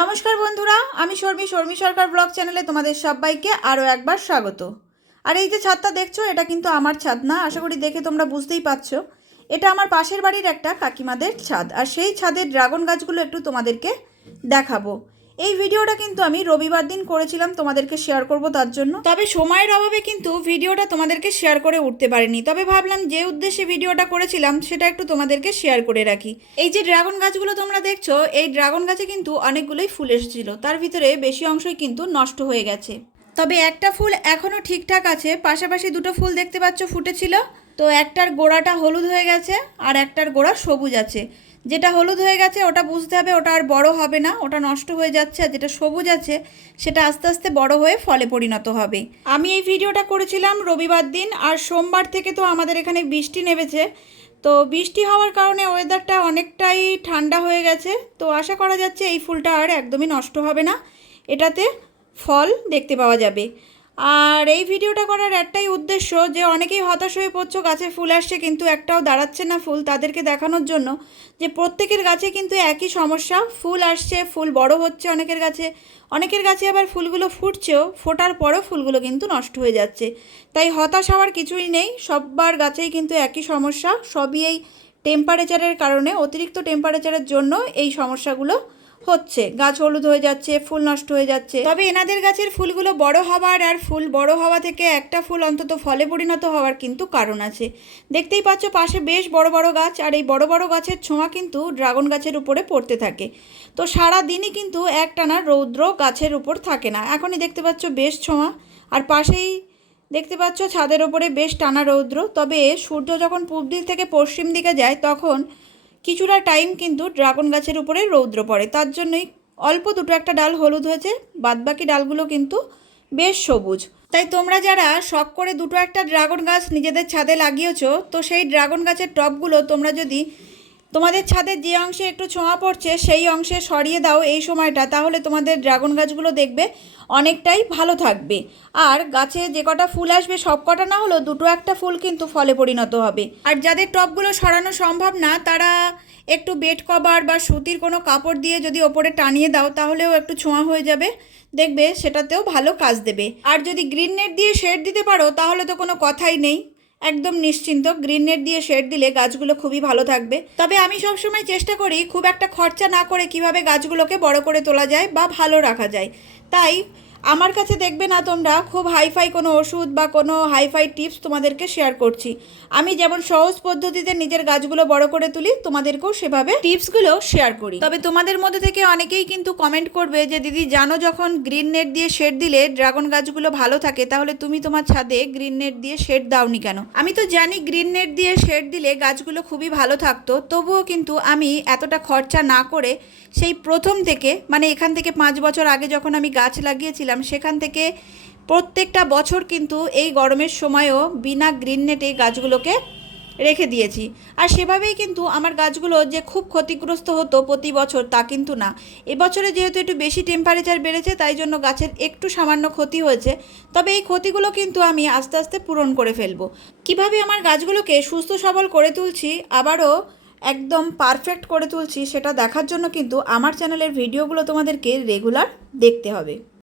নমস্কার বন্ধুরা, আমি শর্মী শর্মী সরকার ব্লগ চ্যানেলে তোমাদের সবাইকে আরও একবার স্বাগত। আর এই যে ছাদটা দেখছ, এটা কিন্তু আমার ছাদ না, আশা করি দেখে তোমরা বুঝতেই পারছ। এটা আমার পাশের বাড়ির একটা কাকিমাদের ছাদ, আর সেই ছাদের ড্রাগন গাছগুলো একটু তোমাদেরকে দেখাবো। এই ভিডিওটা কিন্তু আমি রবিবার দিন করেছিলাম তোমাদেরকে শেয়ার করব তার জন্য। তবে সময়ের অভাবে কিন্তু ভিডিওটা তোমাদেরকে শেয়ার করে উঠতে পারিনি। তবে ভাবলাম যে উদ্দেশ্যে ভিডিওটা করেছিলাম, সেটা একটু তোমাদেরকে শেয়ার করে রাখি। এই যে ড্রাগন গাছগুলো তোমরা দেখছ, এই ড্রাগন গাছে কিন্তু অনেকগুলোই ফুল এসেছিল। তার ভিতরে বেশি অংশই কিন্তু নষ্ট হয়ে গেছে। তবে একটা ফুল এখনও ঠিকঠাক আছে, পাশাপাশি দুটো ফুল দেখতে পাচ্ছ ফুটেছিল। তো একটার গোড়াটা হলুদ হয়ে গেছে, আর একটার গোড়া সবুজ আছে। যেটা হলুদ হয়ে গেছে, ওটা বুঝতে হবে, ওটা আর বড় হবে না, ওটা নষ্ট হয়ে যাচ্ছে আর যেটা সবুজ আছে, সেটা আস্তে আস্তে বড় হয়ে ফলে পরিণত হবে। আমি এই ভিডিওটা করেছিলাম রবিবার দিন আর সোমবার থেকে তো আমাদের এখানে বৃষ্টি নেমেছে। তো বৃষ্টি হওয়ার কারণে ওয়েদারটা অনেকটাই ঠান্ডা হয়ে গেছে। তো আশা করা যাচ্ছে এই ফুলটা আর একদমই নষ্ট হবে না। এটাতে ফল দেখতে পাওয়া যাবে। আর এই ভিডিওটা করার একটাই উদ্দেশ্য যে অনেকেই হতাশ হয়ে পড়ছো, গাছে ফুল আসছে কিন্তু একটাও দাঁড়াচ্ছে না ফুল তাদেরকে দেখানোর জন্য, যে প্রত্যেকের গাছে কিন্তু একই সমস্যা, ফুল আসছে, ফুল বড় হচ্ছে অনেকের গাছে অনেকের গাছে আবার ফুলগুলো ফুটছেও, ফোটার পরও ফুলগুলো কিন্তু নষ্ট হয়ে যাচ্ছে। তাই হতাশ হওয়ার কিছুই নেই, সববার গাছেই কিন্তু একই সমস্যা, সবই এই টেম্পারেচারের কারণে, অতিরিক্ত টেম্পারেচারের জন্য এই সমস্যাগুলো হচ্ছে। গাছ হলুদ হয়ে যাচ্ছে, ফুল নষ্ট হয়ে যাচ্ছে। তবে এনাদের গাছের ফুলগুলো বড় হওয়ার আর ফুল বড় হওয়া থেকে একটা ফুল অন্তত ফলে পরিণত হওয়ার কিন্তু কারণ আছে। দেখতেই পাচ্ছ, পাশে বেশ বড় বড় গাছ আর এই বড় বড় গাছের ছোঁয়া কিন্তু ড্রাগন গাছের উপরে পড়তে থাকে। তো সারা দিনই কিন্তু একটানা রৌদ্র গাছের উপর থাকে না। এখনই দেখতে পাচ্ছ বেশ ছোঁয়া। আর পাশেই দেখতে পাচ্ছ ছাদের ওপরে বেশ টানা রৌদ্র। তবে সূর্য যখন পূব দিক থেকে পশ্চিম দিকে যায়, তখন কিছুটা টাইম কিন্তু ড্রাগন গাছের উপরে রৌদ্র পড়ে। তার জন্যই অল্প দুটো একটা ডাল হলুদ হয়েছে, বাদবাকি ডালগুলো কিন্তু বেশ সবুজ। তাই তোমরা যারা শখ করে দুটো একটা ড্রাগন গাছ নিজেদের ছাদে লাগিয়েছো, তো সেই ড্রাগন গাছের টবগুলো তোমরা যদি তোমাদের ছাদের যে অংশে একটু ছোঁয়া পড়ছে, সেই অংশে সরিয়ে দাও এই সময়টা, তাহলে তোমাদের ড্রাগন গাছগুলো দেখবে অনেকটাই ভালো থাকবে। আর গাছে যে কটা ফুল আসবে, সব কটা না হলেও দুটো একটা ফুল কিন্তু ফলে পরিণত হবে। আর যাদের টবগুলো সরানো সম্ভব না, তারা একটু বেড কভার বা সুতির কোনো কাপড় দিয়ে যদি ওপরে টানিয়ে দাও, তাহলেও একটু ছোঁয়া হয়ে যাবে। দেখবে সেটাতেও ভালো কাজ দেবে। আর যদি গ্রিন নেট দিয়ে শেড দিতে পারো, তাহলে তো কোনো কথাই নেই। একদম নিশ্চিন্ত। গ্রিন নেট দিয়ে শেড দিলে গাছগুলো খুবই ভালো থাকবে। তবে আমি সবসময় চেষ্টা করি খুব একটা খরচা না করে কীভাবে গাছগুলোকে বড় করে তোলা যায় বা ভালো রাখা যায়। তাই আমার কাছে দেখবে না তোমরা, খুব হাইফাই কোনো ওষুধ বা কোনো হাইফাই টিপস তোমাদেরকে শেয়ার করছি। আমি যেমন সহজ পদ্ধতিতে নিজের গাছগুলো বড় করে তুলি, তোমাদেরকেও সেভাবে টিপসগুলো শেয়ার করি। তবে তোমাদের মধ্যে থেকে অনেকেই কিন্তু কমেন্ট করবে যে, দিদি, জানো যখন গ্রিন নেট দিয়ে শেড দিলে ড্রাগন গাছগুলো ভালো থাকে, তাহলে তুমি তোমার ছাদে গ্রিন নেট দিয়ে শেড দাওনি কেন? আমি তো জানি গ্রিন নেট দিয়ে শেড দিলে গাছগুলো খুবই ভালো থাকতো, তবুও কিন্তু আমি এতটা খরচা না করে সেই প্রথম থেকে মানে এখান থেকে পাঁচ বছর আগে যখন আমি গাছ লাগিয়েছিলাম সেখান থেকে প্রত্যেকটা বছর কিন্তু এই গরমের সময়ও বিনা গ্রিন নেটে গাছগুলোকে রেখে দিয়েছি। আর সেভাবেই কিন্তু আমার গাছগুলো যে খুব ক্ষতিগ্রস্ত হতো প্রতি বছর তা কিন্তু না। এবছরে যেহেতু একটু বেশি টেম্পারেচার বেড়েছে, তাই জন্য গাছের একটু সামান্য ক্ষতি হয়েছে। তবে এই ক্ষতিগুলো কিন্তু আমি আস্তে আস্তে পূরণ করে ফেলব। কীভাবে আমার গাছগুলোকে সুস্থ সবল করে তুলছি, আবারও একদম পারফেক্ট করে তুলছি, সেটা দেখার জন্য কিন্তু আমার চ্যানেলের ভিডিওগুলো তোমাদেরকে রেগুলার দেখতে হবে।